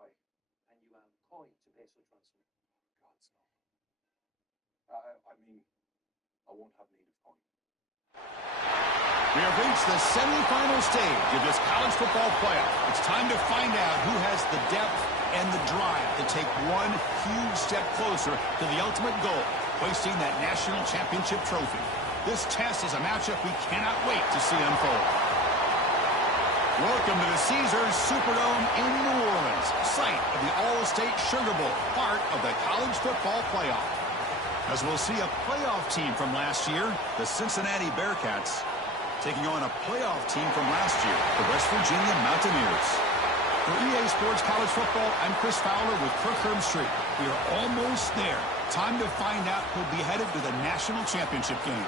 Aye. And you coin to peso transfer. God's no. I mean, I won't have need of coin. We have reached the semifinal stage of this college football playoff. It's time to find out who has the depth and the drive to take one huge step closer to the ultimate goal, hoisting that national championship trophy. This test is a matchup we cannot wait to see unfold. Welcome to the Caesars Superdome in New Orleans, site of the All-State Sugar Bowl, part of the college football playoff. As we'll see a playoff team from last year, the Cincinnati Bearcats, taking on a playoff team from last year, the West Virginia Mountaineers. For EA Sports College Football, I'm Chris Fowler with Kirk Herbstreit. We are almost there. Time to find out who'll be headed to the national championship game.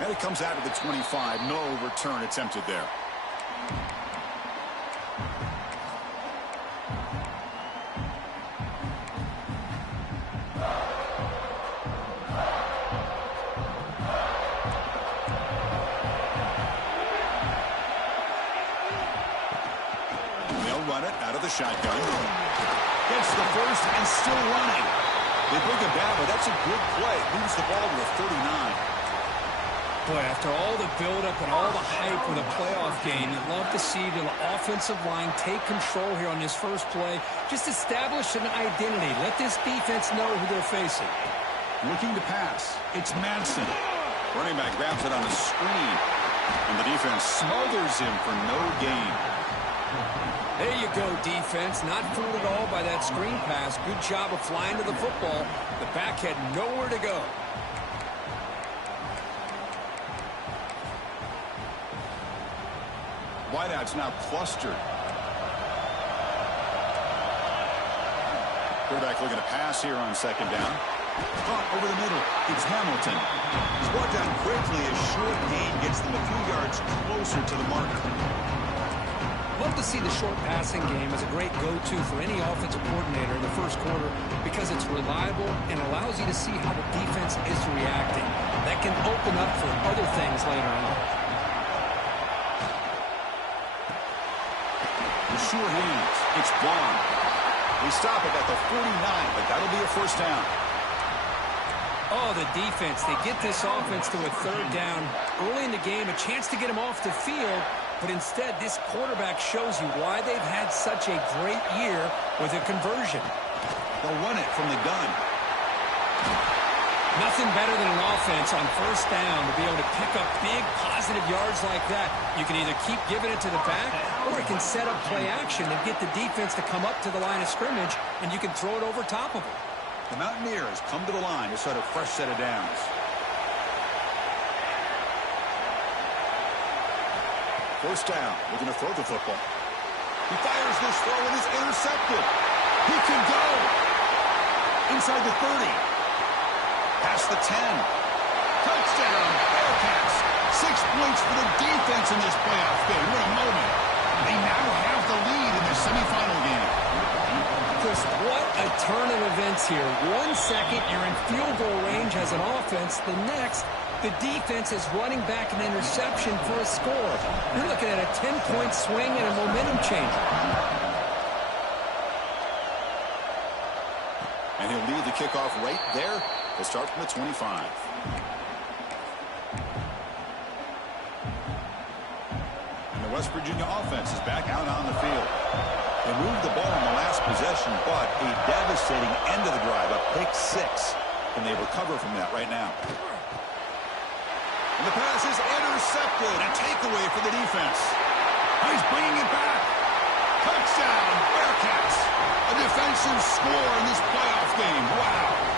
And it comes out of the 25. No return attempted there. They'll run it out of the shotgun. Gets the first and still running. They bring him down, but that's a good play. Moves the ball to a 39. Boy, after all the buildup and all the hype with a playoff game, you'd love to see the offensive line take control here on this first play. Just establish an identity. Let this defense know who they're facing. Looking to pass. It's Madsen. Running back grabs it on a screen. And the defense smothers him for no gain. There you go, defense. Not fooled at all by that screen pass. Good job of flying to the football. The back had nowhere to go. Wideouts now clustered. Quarterback looking to pass here on second down. Caught over the middle. It's Hamilton. He's brought down quickly as short gain gets them a few yards closer to the marker. Love to see the short passing game as a great go-to for any offensive coordinator in the first quarter because it's reliable and allows you to see how the defense is reacting. That can open up for other things later on. Sure hands. It's Vaughn. We stop it at the 49, but that'll be a first down. Oh, the defense. They get this offense to a third down. Early in the game, a chance to get him off the field, but instead this quarterback shows you why they've had such a great year with a conversion. They'll run it from the gun. Nothing better than an offense on first down to be able to pick up big positive yards like that. You can either keep giving it to the back or it can set up play action and get the defense to come up to the line of scrimmage, and you can throw it over top of them. The Mountaineers come to the line to start a fresh set of downs. First down, looking to throw the football. He fires this throw and is intercepted. He can go. Inside the 30. Past the 10. Touchdown, Bearcats. 6 points for the defense in this playoff game. What a moment. They now have the lead in the semifinal game. Chris, what a turn of events here. 1 second, you're in field goal range as an offense. The next, the defense is running back an interception for a score. You're looking at a 10-point swing and a momentum changer. And he'll lead the kickoff right there. We'll start from the 25. And the West Virginia offense is back out on the field. They moved the ball in the last possession, but a devastating end of the drive, a pick 6. And they recover from that right now. And the pass is intercepted. A takeaway for the defense. He's bringing it back. Touchdown, Bearcats. A defensive score in this playoff game. Wow.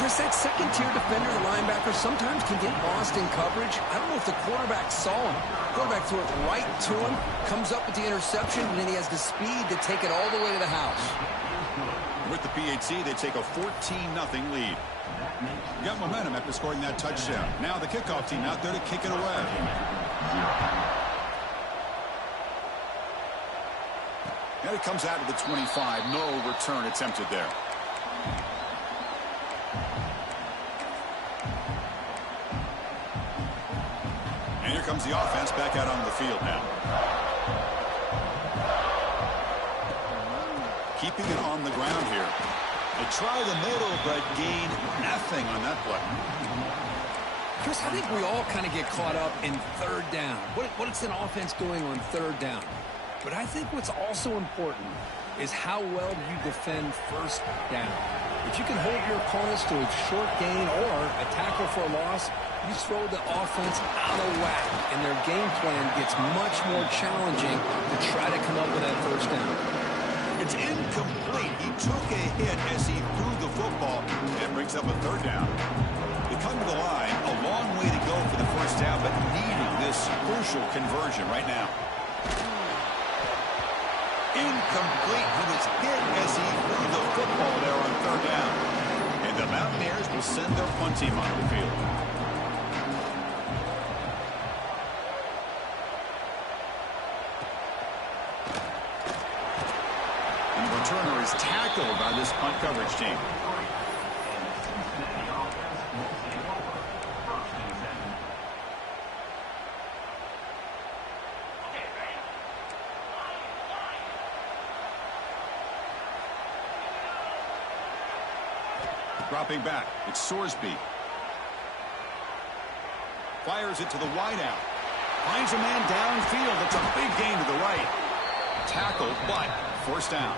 Chris, that second-tier defender, the linebacker, sometimes can get lost in coverage. I don't know if the quarterback saw him. Quarterback threw it right to him, comes up with the interception, and then he has the speed to take it all the way to the house. With the PAT, they take a 14-0 lead. Got momentum after scoring that touchdown. Now the kickoff team out there to kick it away. And it comes out of the 25. No return attempted there. And here comes the offense back out onto the field now. Keeping it on the ground here. They try the middle, but gain nothing on that play. Chris, I think we all kind of get caught up in third down. What is an offense doing on third down? But I think what's also important is how well you defend first down. If you can hold your opponents to a short gain or a tackle for a loss, you throw the offense out of whack, and their game plan gets much more challenging to try to come up with that first down. It's incomplete. He took a hit as he threw the football. That brings up a third down. They come to the line, a long way to go for the first down, but needing this crucial conversion right now. Incomplete. He was hit as he threw the football there on third down. And the Mountaineers will send their punt team onto the field. And the returner is tackled by this punt coverage team. Dropping back, it's Sorsby. Fires it to the wideout. Finds a man downfield. It's a big gain to the right. Tackled, but first down.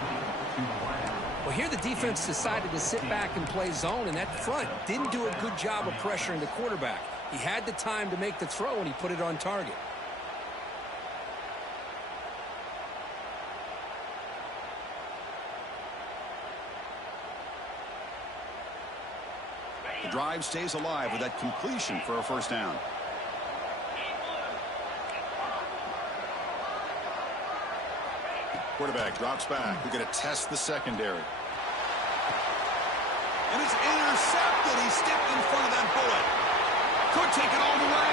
Well, here the defense decided to sit back and play zone, and that front didn't do a good job of pressuring the quarterback. He had the time to make the throw, and he put it on target. The drive stays alive with that completion for a first down. Quarterback drops back. We're going to test the secondary. And it's intercepted. He stepped in front of that bullet. Could take it all the way.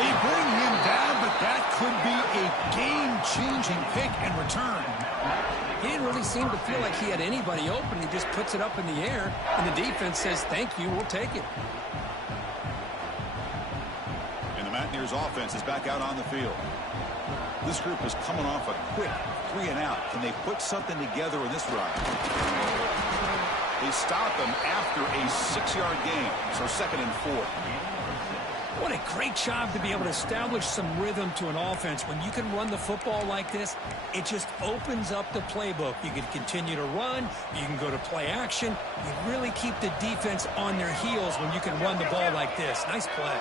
They bring him down, but that could be a game-changing pick and return. He didn't really seem to feel like he had anybody open. He just puts it up in the air, and the defense says, thank you, we'll take it. And the Mountaineers offense is back out on the field. This group is coming off a quick 3-and-out. Can they put something together in this drive? They stop them after a 6-yard gain, so 2nd and 4. What a great job to be able to establish some rhythm to an offense. When you can run the football like this, it just opens up the playbook. You can continue to run. You can go to play action. You really keep the defense on their heels when you can run the ball like this. Nice play.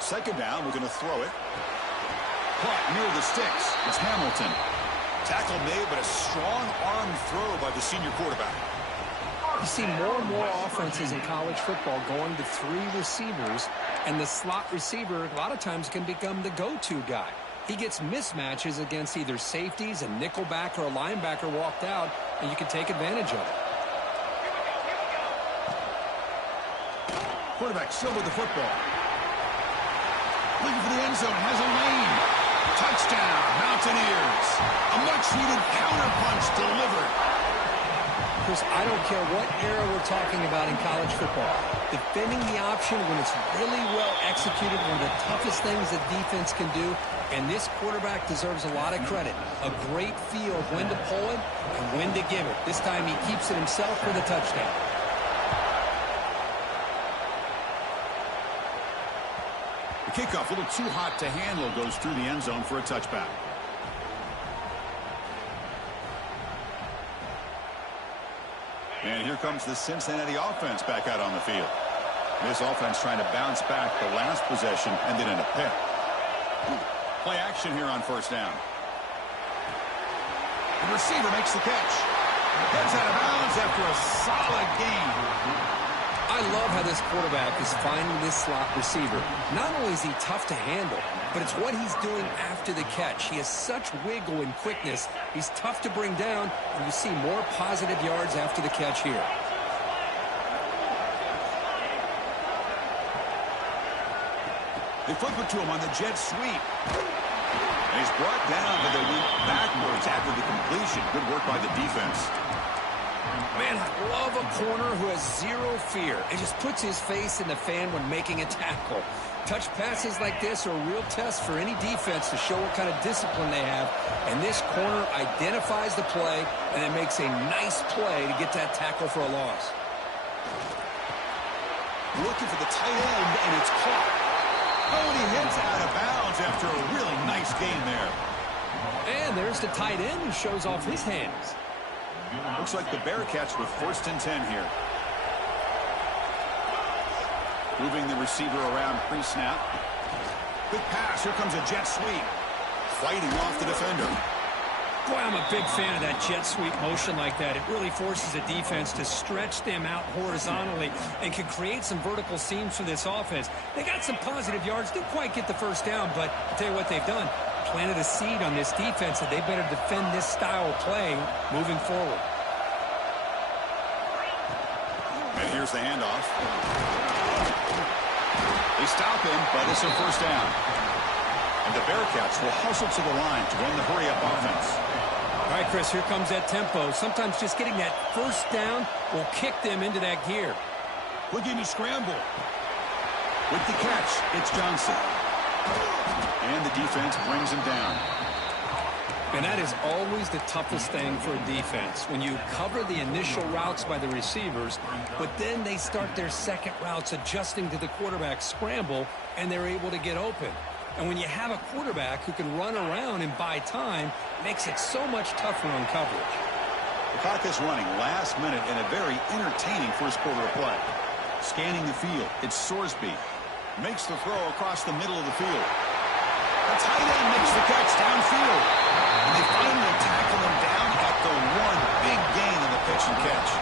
2nd down, we're going to throw it. Caught near the sticks. It's Hamilton. Tackle made, but a strong arm throw by the senior quarterback. You see more and more offenses in college football going to 3 receivers, and the slot receiver a lot of times can become the go-to guy. He gets mismatches against either safeties, a nickelback, or a linebacker walked out, and you can take advantage of it. Quarterback still with the football. Looking for the end zone, has a lane. Touchdown, Mountaineers. A much-needed counterpunch delivered. Chris, I don't care what era we're talking about in college football. Defending the option when it's really well executed, one of the toughest things that defense can do, and this quarterback deserves a lot of credit. A great feel of when to pull it and when to give it. This time he keeps it himself for the touchdown. The kickoff, a little too hot to handle, goes through the end zone for a touchback. And here comes the Cincinnati offense back out on the field. This offense trying to bounce back the last possession and then in a pick. Play action here on first down. The receiver makes the catch. Heads out of bounds after a solid gain. I love how this quarterback is finding this slot receiver. Not only is he tough to handle, but it's what he's doing after the catch. He has such wiggle and quickness. He's tough to bring down, and you see more positive yards after the catch here. They flip it to him on the jet sweep. And he's brought down, but they went backwards after the completion. Good work by the defense. Man, I love a corner who has zero fear and just puts his face in the fan when making a tackle. Touch passes like this are a real test for any defense to show what kind of discipline they have. And this corner identifies the play and then makes a nice play to get that tackle for a loss. Looking for the tight end, and it's caught. Oh, and he hits out of bounds after a really nice gain there. And there's the tight end who shows off his hands. Looks like the Bearcats with 1st and 10 here. Moving the receiver around pre-snap. Quick pass. Here comes a jet sweep. Fighting off the defender. Boy, I'm a big fan of that jet sweep motion like that. It really forces a defense to stretch them out horizontally and can create some vertical seams for this offense. They got some positive yards. Didn't quite get the first down, but I'll tell you what they've done. Planted a seed on this defense that they better defend this style of play moving forward. And here's the handoff. They stop him, but it's a 1st down. And the Bearcats will hustle to the line to run the hurry-up offense. All right, Chris, here comes that tempo. Sometimes just getting that 1st down will kick them into that gear. Looking to scramble. With the catch, it's Johnson. And the defense brings him down. And that is always the toughest thing for a defense. When you cover the initial routes by the receivers, but then they start their second routes adjusting to the quarterback scramble, and they're able to get open. And when you have a quarterback who can run around and buy time, it makes it so much tougher on coverage. The clock is running last minute in a very entertaining first quarter of play. Scanning the field, it's Sorsby. Makes the throw across the middle of the field. The tight end makes the catch downfield. And they finally tackle him down at the one big gain on the pitch and catch.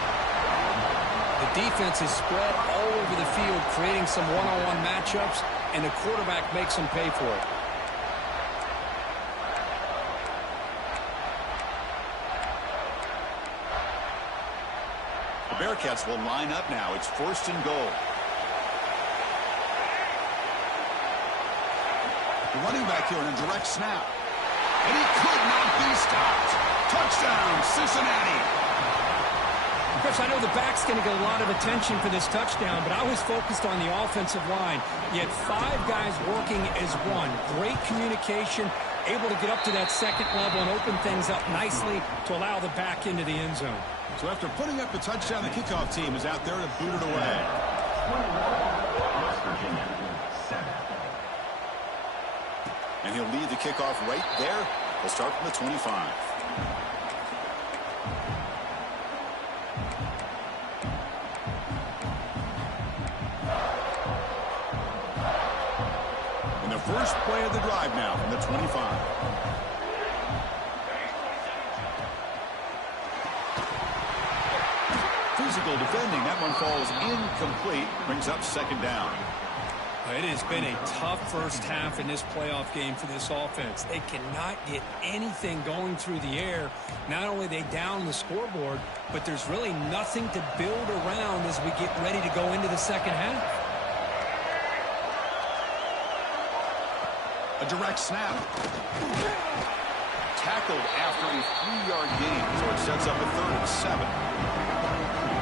The defense is spread all over the field, creating some one-on-one matchups, and the quarterback makes them pay for it. The Bearcats will line up now. It's 1st and goal. The running back here in a direct snap. And he could not be stopped. Touchdown, Cincinnati. Chris, I know the back's going to get a lot of attention for this touchdown, but I was focused on the offensive line. You had 5 guys working as one. Great communication, able to get up to that second level and open things up nicely to allow the back into the end zone. So after putting up the touchdown, the kickoff team is out there to boot it away. And he'll lead the kickoff right there. We'll start from the 25. And the first play of the drive now from the 25. Physical defending. That one falls incomplete. Brings up 2nd down. It has been a tough first half in this playoff game for this offense. They cannot get anything going through the air. Not only are they down the scoreboard, but there's really nothing to build around as we get ready to go into the second half. A direct snap. Tackled after a 3-yard gain, so it sets up a 3rd and 7.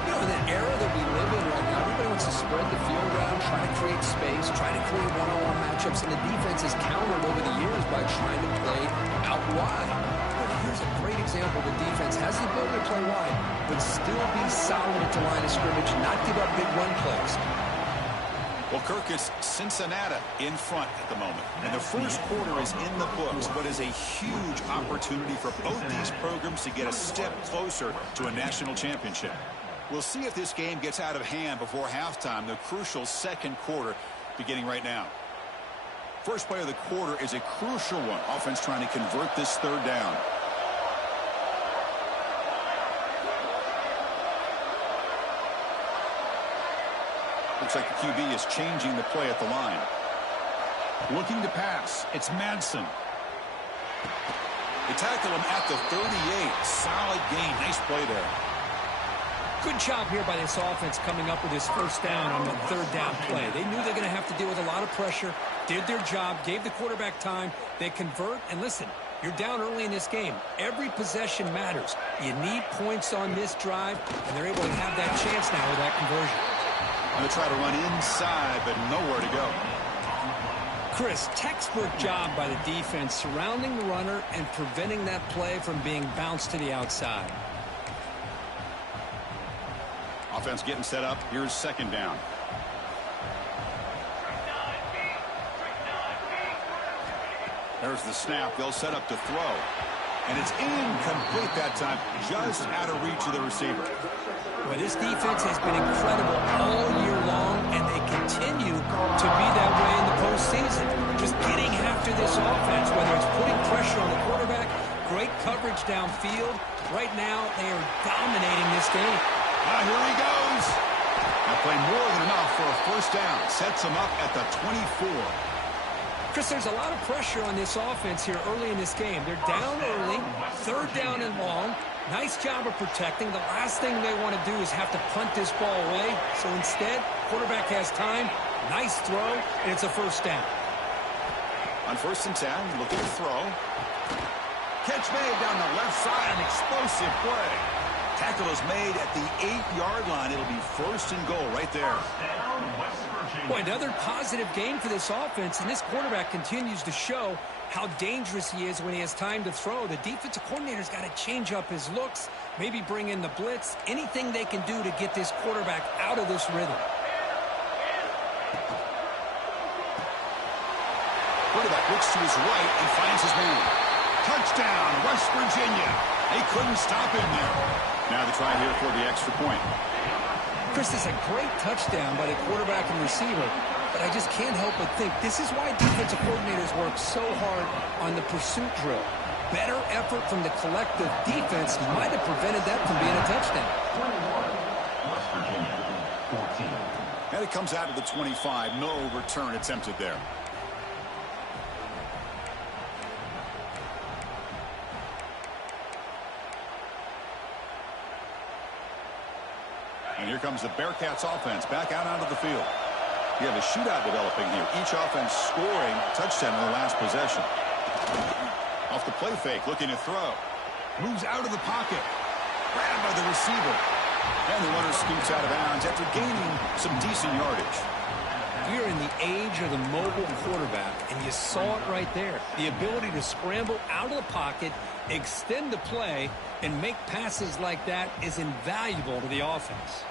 You know, in the era that we live in right now, everybody wants to spread the field around, try to create space, try to create one-on-one matchups, and the defense has countered over the years by trying to play out wide. But here's a great example. The defense has the ability to play wide, but still be solid at the line of scrimmage, not give up big run plays. Well, Kirk, it's Cincinnati in front at the moment. And the first quarter is in the books, but is a huge opportunity for both these programs to get a step closer to a national championship. We'll see if this game gets out of hand before halftime, the crucial second quarter beginning right now. First play of the quarter is a crucial one. Offense trying to convert this 3rd down. Looks like the QB is changing the play at the line. Looking to pass. It's Madsen. They tackle him at the 38. Solid gain. Nice play there. Good job here by this offense coming up with this first down on the third down play. They knew they're going to have to deal with a lot of pressure, did their job, gave the quarterback time. They convert, and listen, you're down early in this game. Every possession matters. You need points on this drive, and they're able to have that chance now with that conversion. Going to try to run inside, but nowhere to go. Chris, textbook job by the defense surrounding the runner and preventing that play from being bounced to the outside. Offense getting set up. Here's second down. There's the snap. They'll set up to throw. And it's incomplete that time, just out of reach of the receiver. Well, this defense has been incredible all year long, and they continue to be that way in the postseason. Just getting after this offense, whether it's putting pressure on the quarterback, great coverage downfield. Right now, they are dominating this game. Here he goes. That play more than enough for a first down. Sets him up at the 24. Chris, there's a lot of pressure on this offense here early in this game. They're down early, third down and long. Nice job of protecting. The last thing they want to do is have to punt this ball away. So instead, quarterback has time. Nice throw, and it's a first down. On 1st and 10, looking to throw. Catch made down the left side, an explosive play. Tackle is made at the 8-yard line. It'll be 1st and goal right there. Boy, another positive game for this offense, and this quarterback continues to show how dangerous he is when he has time to throw. The defensive coordinator's got to change up his looks, maybe bring in the blitz, anything they can do to get this quarterback out of this rhythm. Quarterback looks to his right and finds his man. Touchdown, West Virginia. They couldn't stop him there. Now the try here for the extra point. Chris, is a great touchdown by the quarterback and receiver, but I just can't help but think this is why defensive coordinators work so hard on the pursuit drill. Better effort from the collective defense might have prevented that from being a touchdown. And it comes out of the 25. No return attempted there. And here comes the Bearcats offense back out onto the field. You have a shootout developing here. Each offense scoring a touchdown in the last possession. Off the play fake, looking to throw. Moves out of the pocket. Grabbed by the receiver. And the runner scoots out of bounds after gaining some decent yardage. We are in the age of the mobile quarterback, and you saw it right there. The ability to scramble out of the pocket, extend the play, and make passes like that is invaluable to the offense.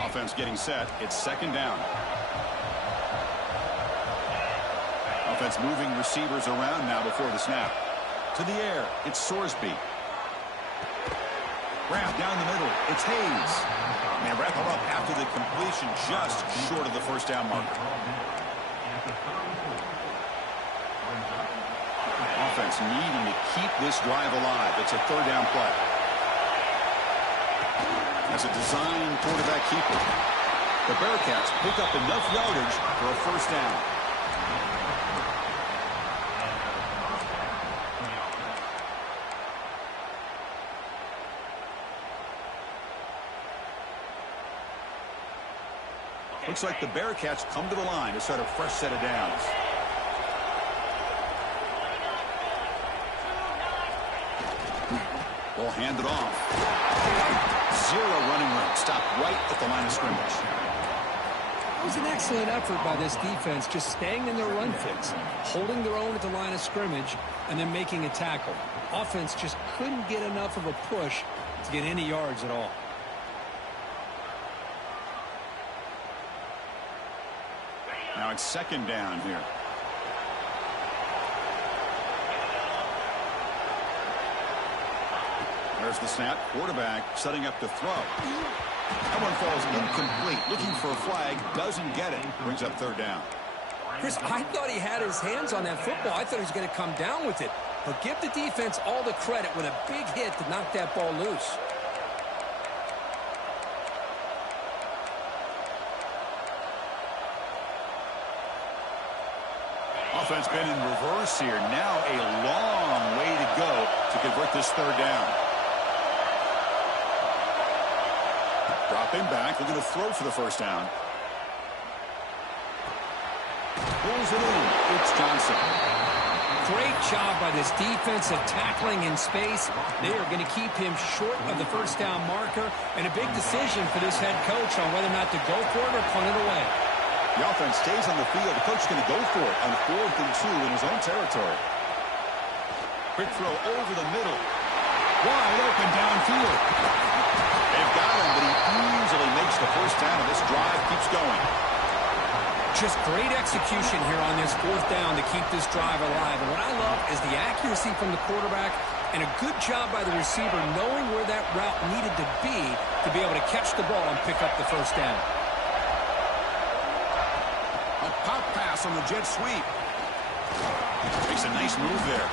Offense getting set. It's second down. Offense moving receivers around now before the snap. To the air. It's Sorsby. Wrap down the middle. It's Hayes. And they wrap him up after the completion just short of the first down marker. Offense needing to keep this drive alive. It's a third down play. As a design quarterback keeper, the Bearcats pick up enough yardage for a first down. Looks like the Bearcats come to the line to start a fresh set of downs. Ball handed off. Zero running room. Stopped right at the line of scrimmage. It was an excellent effort by this defense, just staying in their run fix, holding their own at the line of scrimmage, and then making a tackle. Offense just couldn't get enough of a push to get any yards at all. Now it's second down here. There's the snap. Quarterback setting up to throw. That one falls incomplete. Looking for a flag. Doesn't get it. Brings up third down. Chris, I thought he had his hands on that football. I thought he was going to come down with it. But give the defense all the credit with a big hit to knock that ball loose. Offense been in reverse here. Now a long way to go to convert this third down. Dropping back, looking to throw for the first down. Pulls it in. It's Johnson. Great job by this defensive tackling in space. They are going to keep him short of the first down marker, and a big decision for this head coach on whether or not to go for it or punt it away. The offense stays on the field. The coach is going to go for it on 4th and 2 in his own territory. Quick throw over the middle. Wide open downfield. They've got him, but he easily makes the first down, and this drive keeps going. Just great execution here on this 4th down to keep this drive alive. And what I love is the accuracy from the quarterback and a good job by the receiver knowing where that route needed to be able to catch the ball and pick up the first down. A pop pass on the jet sweep. Makes a nice move there.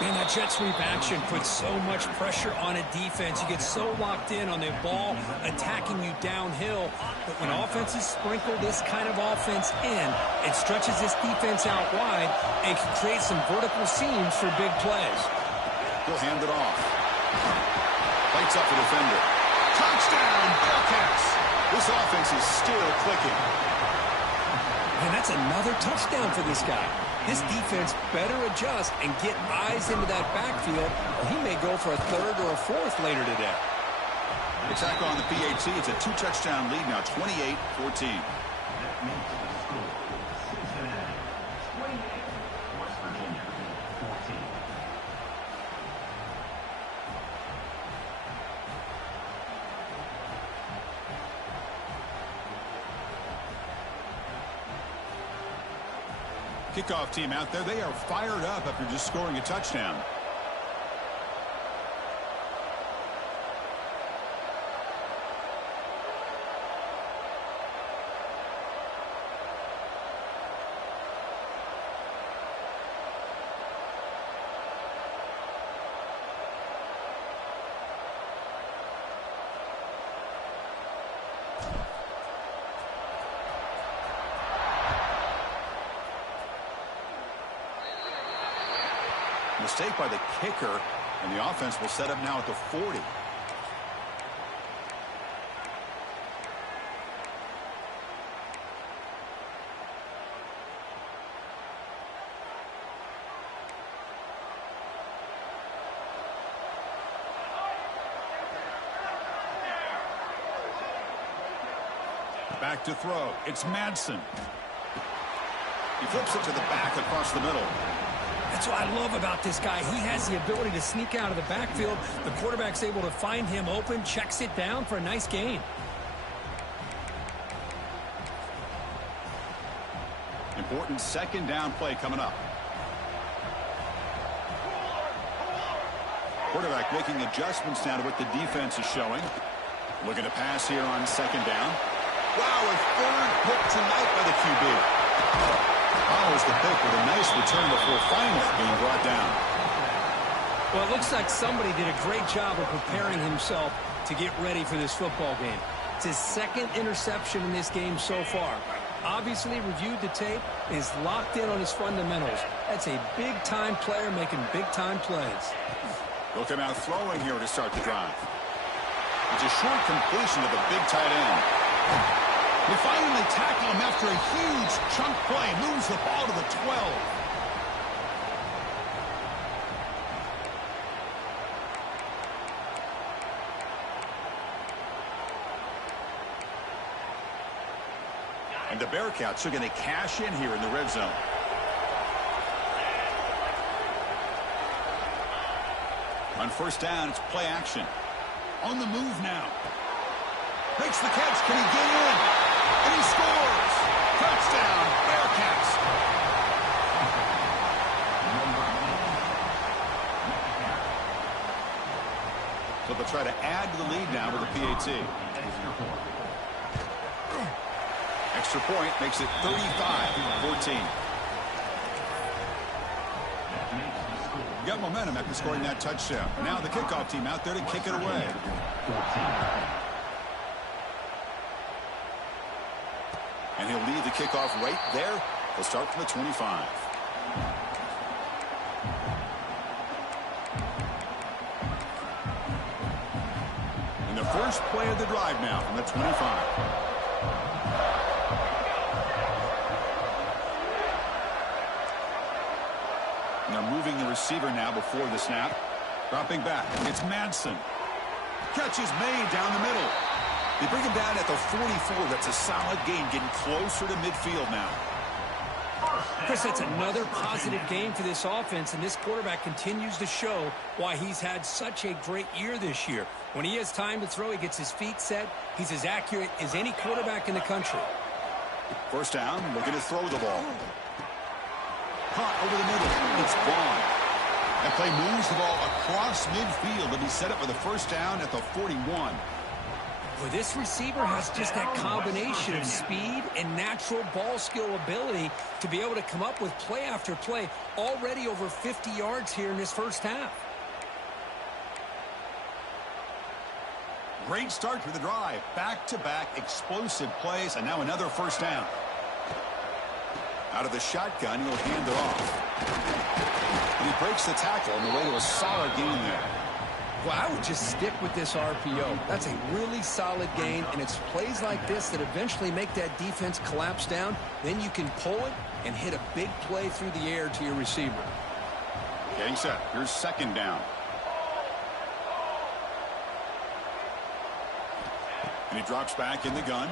Man, that jet sweep action puts so much pressure on a defense. You get so locked in on the ball attacking you downhill. But when offenses sprinkle this kind of offense in, it stretches this defense out wide and can create some vertical seams for big plays. He'll hand it off. Lights up the defender. Touchdown, Bearcats! This offense is still clicking. And that's another touchdown for this guy. This defense better adjust and get eyes into that backfield, or he may go for a 3rd or a 4th later today. Attack on the PAT. It's a 2-touchdown lead now, 28-14. Kickoff team out there. They are fired up after just scoring a touchdown. Mistake by the kicker, and the offense will set up now at the 40. Back to throw. It's Madsen. He flips it to the back across the middle. That's what I love about this guy. He has the ability to sneak out of the backfield. The quarterback's able to find him open, checks it down for a nice gain. Important 2nd down play coming up. Quarterback making adjustments now to what the defense is showing. Looking to pass here on 2nd down. Wow, a 3rd pick tonight by the QB. Follows the pick with a nice return before finally being brought down. Well, it looks like somebody did a great job of preparing himself to get ready for this football game. It's his 2nd interception in this game so far. Obviously reviewed the tape, is locked in on his fundamentals. That's a big-time player making big-time plays. He'll come out throwing here to start the drive. It's a short completion to the big tight end. They finally tackle him after a huge chunk play. Moves the ball to the 12. And the Bearcats are going to cash in here in the red zone. On 1st down, it's play action. On the move now. Makes the catch. Can he get in? And he scores! Touchdown, Bearcats! So they'll try to add to the lead now with the PAT. Extra point makes it 35-14. Got momentum after scoring that touchdown. Now the kickoff team out there to kick it away. And he'll lead the kickoff right there. He'll start from the 25. first play of the drive now from the 25. And they're moving the receiver now before the snap. Dropping back. It's Madsen. Catch is made down the middle. They bring him down at the 44. That's a solid gain, getting closer to midfield now. Chris, that's another positive game for this offense, and this quarterback continues to show why he's had such a great year this year. When he has time to throw, he gets his feet set. He's as accurate as any quarterback in the country. First down, looking to throw the ball. Caught over the middle. It's gone. That play moves the ball across midfield, and he set up with a first down at the 41. Well, this receiver has just that combination of speed and natural ball skill ability to be able to come up with play after play, already over 50 yards here in this first half. Great start to the drive. Back-to-back explosive plays, and now another first down. Out of the shotgun, he'll hand it off. And he breaks the tackle on the way to a solid gain there. Well, I would just stick with this RPO. That's a really solid gain, and it's plays like this that eventually make that defense collapse down. Then you can pull it and hit a big play through the air to your receiver. Getting set. Here's second down. And he drops back in the gun.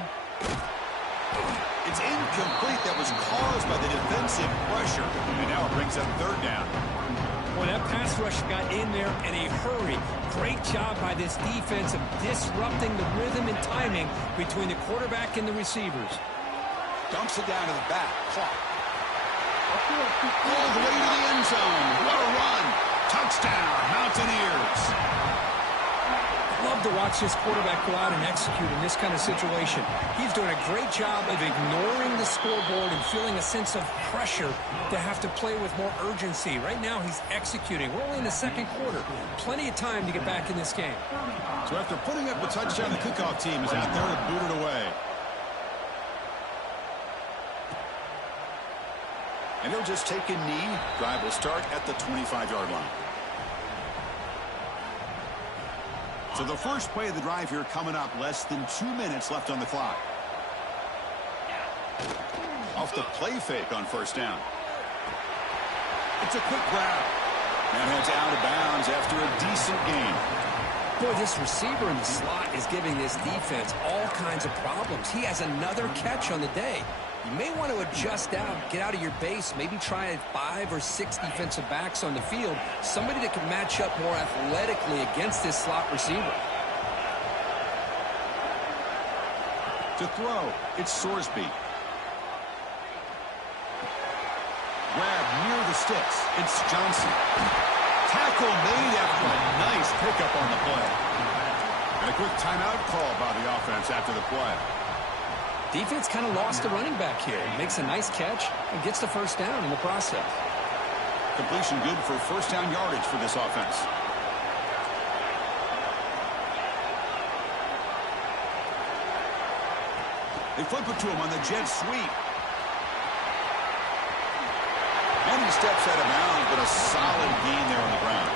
It's incomplete. That was caused by the defensive pressure. And now it brings up third down. Well, that pass rush got in there in a hurry. Great job by this defense of disrupting the rhythm and timing between the quarterback and the receivers. Dumps it down to the back. Clock. All the way to the end zone. What a run. Touchdown, Mountaineers. Love to watch this quarterback go out and execute in this kind of situation. He's doing a great job of ignoring the scoreboard and feeling a sense of pressure to have to play with more urgency. Right now, he's executing. We're only in the second quarter. Plenty of time to get back in this game. So after putting up a touchdown, the kickoff team is out there to boot it away. And they'll just take a knee. Drive will start at the 25-yard line. So the first play of the drive here coming up, less than 2 minutes left on the clock. Off the play fake on first down. It's a quick grab. And heads out of bounds after a decent gain. Boy, this receiver in the slot is giving this defense all kinds of problems. He has another catch on the day. You may want to adjust out, get out of your base, maybe try 5 or 6 defensive backs on the field, somebody that can match up more athletically against this slot receiver. To throw, it's Sorsby. Grab near the sticks, it's Johnson. Tackle made after a nice pickup on the play. And a quick timeout call by the offense after the play. Defense kind of lost the running back here. Makes a nice catch and gets the first down in the process. Completion good for first down yardage for this offense. They flip it to him on the jet sweep. And he steps out of bounds, but a solid gain there on the ground.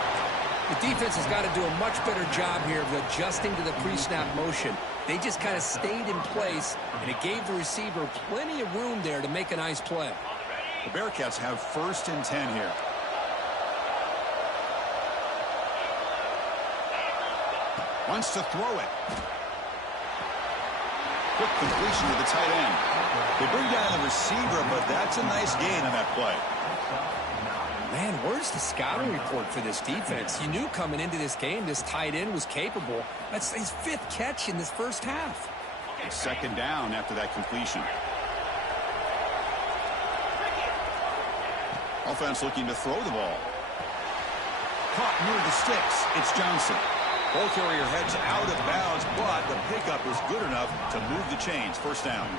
The defense has got to do a much better job here of adjusting to the pre-snap motion. They just kind of stayed in place, and it gave the receiver plenty of room there to make a nice play. The Bearcats have first and 10 here. Wants to throw it. Quick completion to the tight end. They bring down the receiver, but that's a nice gain on that play. Man, where's the scouting report for this defense? You knew coming into this game this tight end was capable. That's his 5th catch in this first half. Second down after that completion. Offense looking to throw the ball. Caught near the sticks. It's Johnson. Ball carrier heads out of bounds, but the pickup is good enough to move the chains. First down.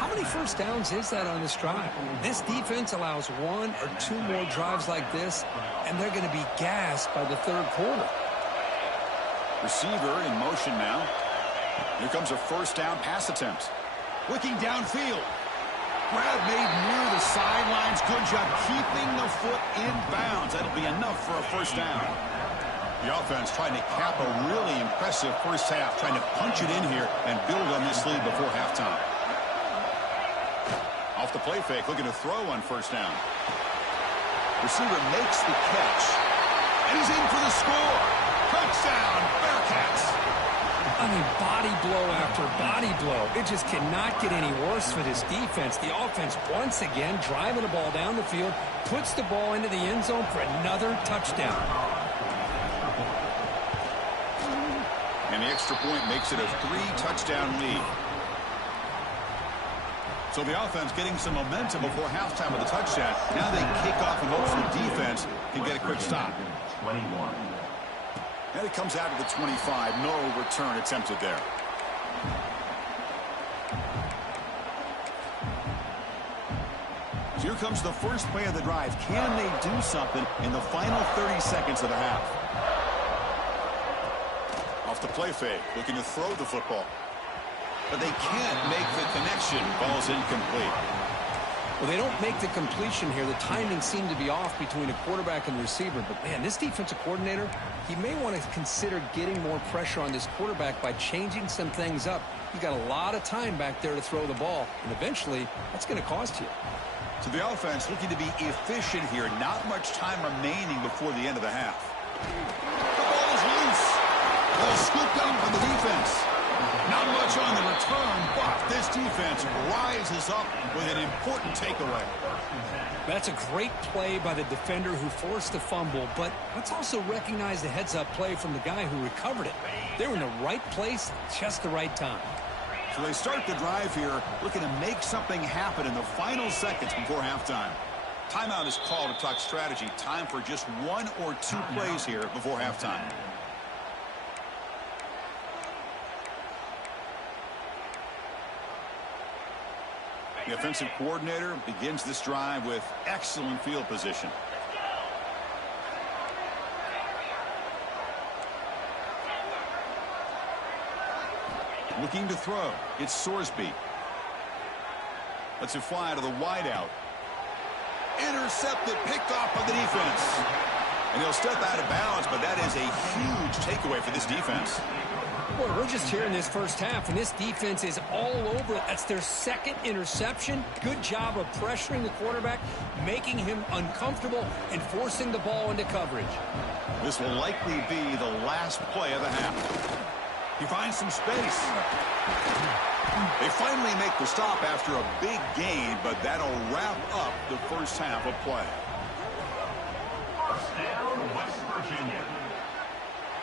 How many first downs is that on this drive? This defense allows 1 or 2 more drives like this, and they're going to be gassed by the third quarter. Receiver in motion now. Here comes a first down pass attempt. Looking downfield. Grab made near the sidelines. Good job keeping the foot in bounds. That'll be enough for a first down. The offense trying to cap a really impressive first half, trying to punch it in here and build on this lead before halftime. Off the play fake, looking to throw on first down. Receiver makes the catch, and he's in for the score. Touchdown, Bearcats. I mean, body blow after body blow. It just cannot get any worse for this defense. The offense, once again, driving the ball down the field, puts the ball into the end zone for another touchdown. And the extra point makes it a 3-touchdown lead. So the offense getting some momentum before halftime with a touchdown. Now they kick off and hope the defense can get a quick stop. 21. And it comes out to the 25. No return attempted there. So here comes the first play of the drive. Can they do something in the final 30 seconds of the half? Off the play fake, looking to throw the football. But they can't make the connection. Ball's incomplete. Well, they don't make the completion here. The timing seemed to be off between a quarterback and the receiver. But, man, this defensive coordinator, he may want to consider getting more pressure on this quarterback by changing some things up. He's got a lot of time back there to throw the ball. And eventually, that's going to cost you. So the offense looking to be efficient here. Not much time remaining before the end of the half. The ball is loose. Ball scooped up on the defense. Not much on the return, but this defense rises up with an important takeaway. That's a great play by the defender who forced the fumble, but let's also recognize the heads-up play from the guy who recovered it. They were in the right place, just the right time. So they start the drive here, looking to make something happen in the final seconds before halftime. Timeout is called to talk strategy. Time for just 1 or 2 plays here before halftime. The offensive coordinator begins this drive with excellent field position. Looking to throw. It's Sorsby. Lets it fly to the wideout. Intercepted, picked off by the defense. And he'll step out of bounds, but that is a huge takeaway for this defense. Boy, we're just here in this first half, and this defense is all over it. That's their second interception. Good job of pressuring the quarterback, making him uncomfortable, and forcing the ball into coverage. This will likely be the last play of the half. He finds some space. They finally make the stop after a big gain, but that'll wrap up the first half of play. West Virginia.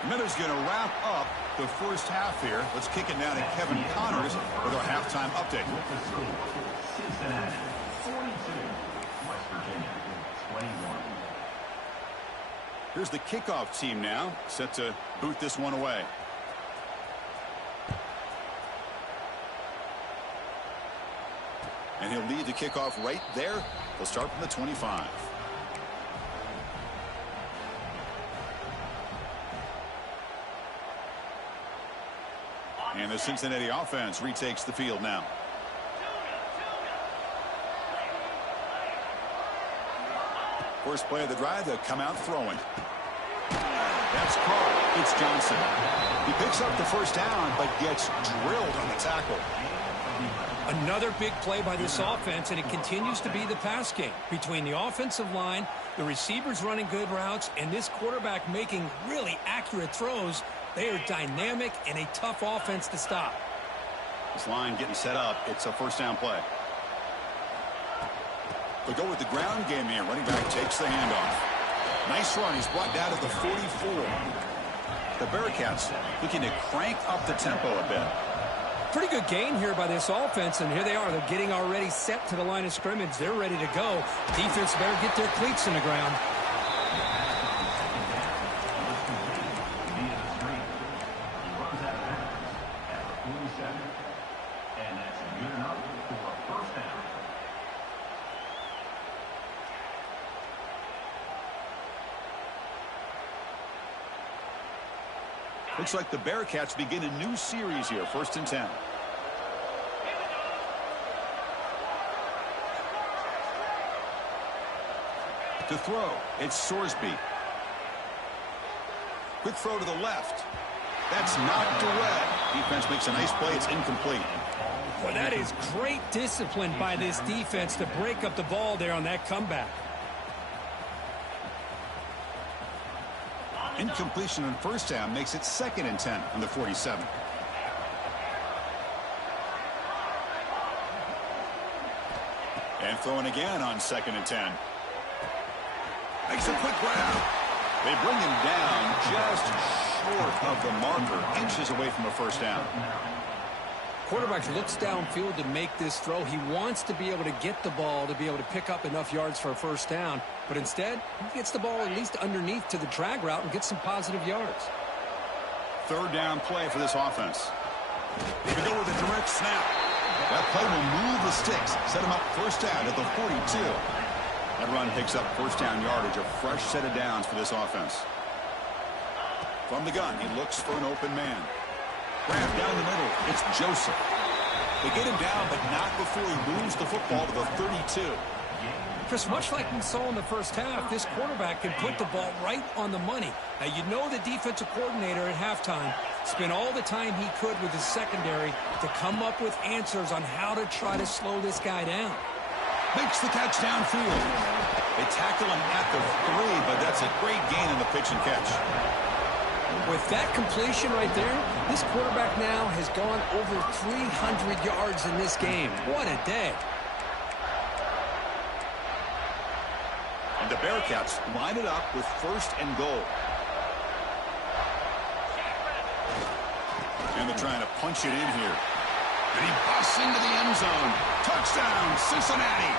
Miller's going to wrap up the first half here. Let's kick it now to Kevin Connors with our halftime update. Cincinnati, 42. West Virginia, 21. Here's the kickoff team now, set to boot this one away. And he'll lead the kickoff right there. He'll start from the 25. And the Cincinnati offense retakes the field now. First play of the drive, they'll come out throwing. That's caught. It's Johnson. He picks up the first down, but gets drilled on the tackle. Another big play by this offense, and it continues to be the pass game between the offensive line, the receivers running good routes, and this quarterback making really accurate throws. They are dynamic and a tough offense to stop. This line getting set up. It's a first down play. They go with the ground game here. Running back takes the handoff. Nice run. He's brought down to the 44. The Bearcats looking to crank up the tempo a bit. Pretty good gain here by this offense, and here they are. They're getting already set to the line of scrimmage. They're ready to go. Defense better get their cleats in the ground. Looks like the Bearcats begin a new series here. 1st and 10. To throw, it's Sorsby. Quick throw to the left. That's knocked away. Defense makes a nice play. It's incomplete. Well, that is great discipline by this defense to break up the ball there on that comeback. Incompletion on first down makes it 2nd and 10 on the 47. And throwing again on 2nd and 10. Makes a quick grab. They bring him down just short of the marker, inches away from a first down. Quarterback looks downfield to make this throw. He wants to be able to get the ball to be able to pick up enough yards for a first down. But instead, he gets the ball at least underneath to the drag route and gets some positive yards. 3rd down play for this offense. They can go with a direct snap. That play will move the sticks, set him up first down at the 42. That run picks up first down yardage, a fresh set of downs for this offense. From the gun, he looks for an open man. Grab down the middle. It's Joseph. They get him down, but not before he moves the football to the 32. Chris, much like we saw in the first half, this quarterback can put the ball right on the money. Now, you know the defensive coordinator at halftime spent all the time he could with his secondary to come up with answers on how to try to slow this guy down. Makes the catch downfield. They tackle him at the 3, but that's a great gain in the pitch and catch. With that completion right there, this quarterback now has gone over 300 yards in this game. What a day. And the Bearcats line it up with 1st and goal. And they're trying to punch it in here. And he busts into the end zone. Touchdown, Cincinnati.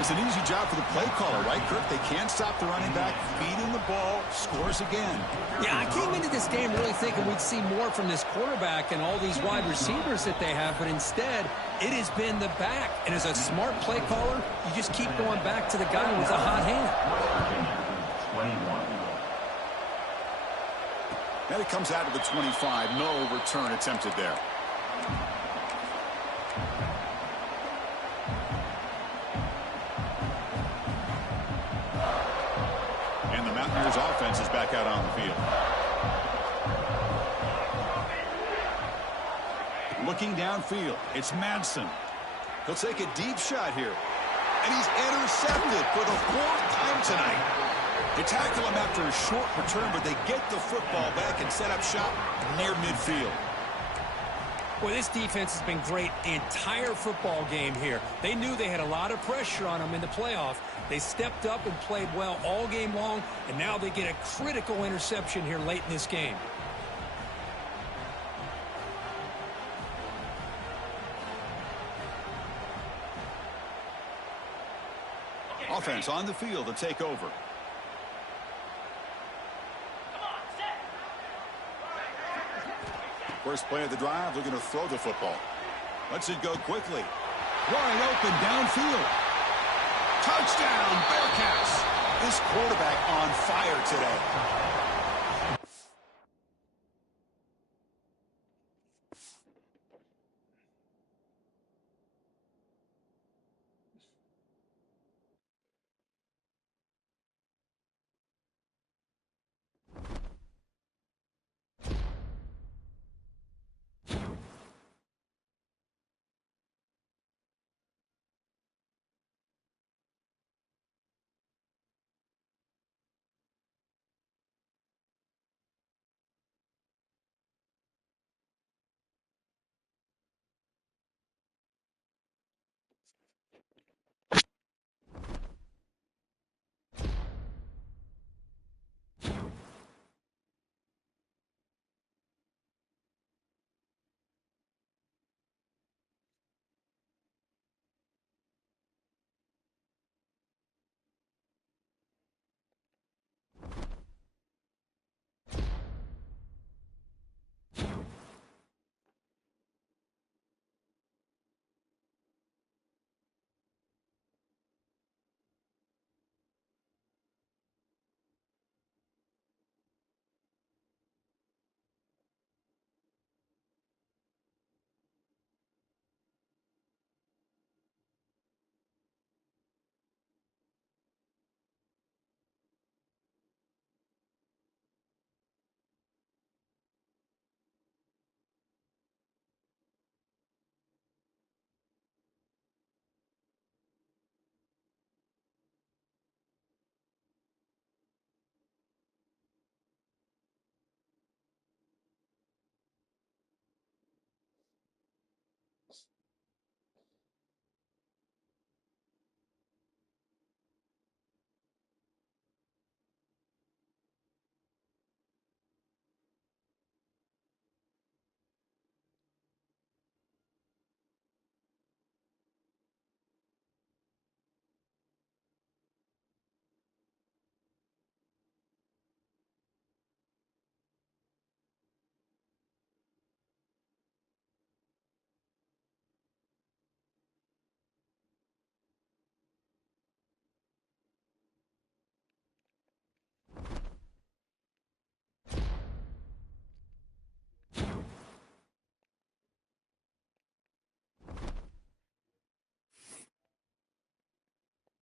It's an easy job for the play caller, right, Kirk? They can't stop the running back, feed him the ball, scores again. Yeah, I came into this game really thinking we'd see more from this quarterback and all these wide receivers that they have, but instead, it has been the back. And as a smart play caller, you just keep going back to the guy with a hot hand. Then it comes out to the 25. No return attempted there. And the Mountaineers offense is back out on the field. Looking downfield, it's Madsen. He'll take a deep shot here. And he's intercepted for the 4th time tonight. They tackle him after a short return, but they get the football back and set up shop near midfield. Well, this defense has been great the entire football game here. They knew they had a lot of pressure on them in the playoff. They stepped up and played well all game long, and now they get a critical interception here late in this game. Offense on the field to take over. First play of the drive, looking to throw the football. Lets it go quickly. Wide open downfield. Touchdown, Bearcats. This quarterback on fire today.